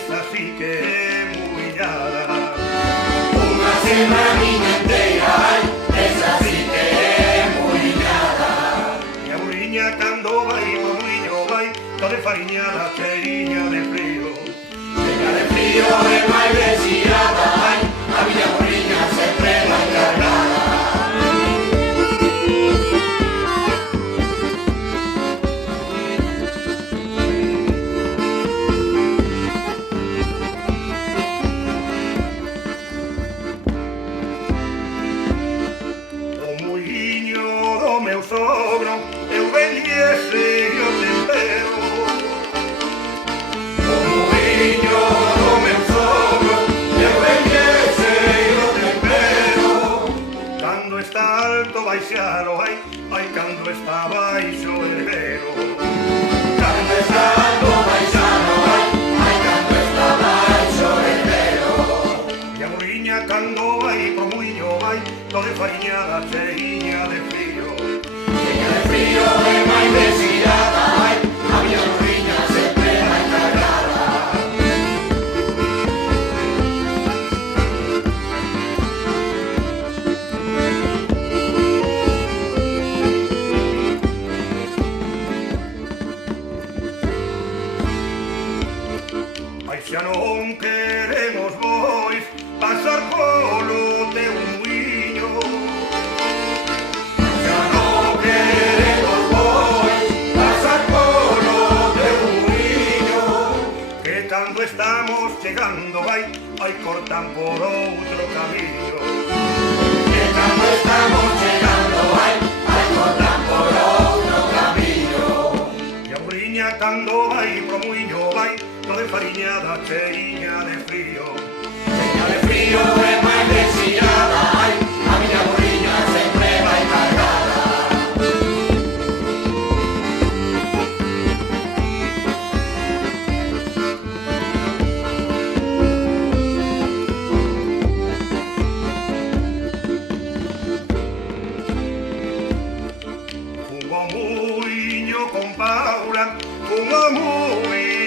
esa sí que é muiñada. Unha semaninha inteira, ai, esa sí que é muiñada. E a muiña cando vai pro muiño vai, toda fariñada, cheiña de frío. Cheia de frío e máis desirada, ai, a miña muiña sempre vai cargada. Sogro, eu veñese o tempero. O muiño do meu sogro, eu veñese o tempero. Cando está alto baixalo, ai, ai, cando está baixo erguero. Cando está alto baixalo, ai, ai, cando está baixo erguero. E a muiña cando vai pro muiño vai, toda fariñada, cheiña de frío. De frío e máis desirada, ai, a miña muiña sempre vai cargada. Ai, xa non queremos bois pasar polo teu muiño. Estamos chegando, vai, vai cortan por outro camiño. Que cando estamos chegando, vai, vai cortan por outro camiño. E a muiña cando vai pro muiño vai, toda fariñada, cheiña de frío. Cheia de frío e máis desirada, ai, a miña muiña sempre vai cargada. Fumo muiño con Paula, fumo muiño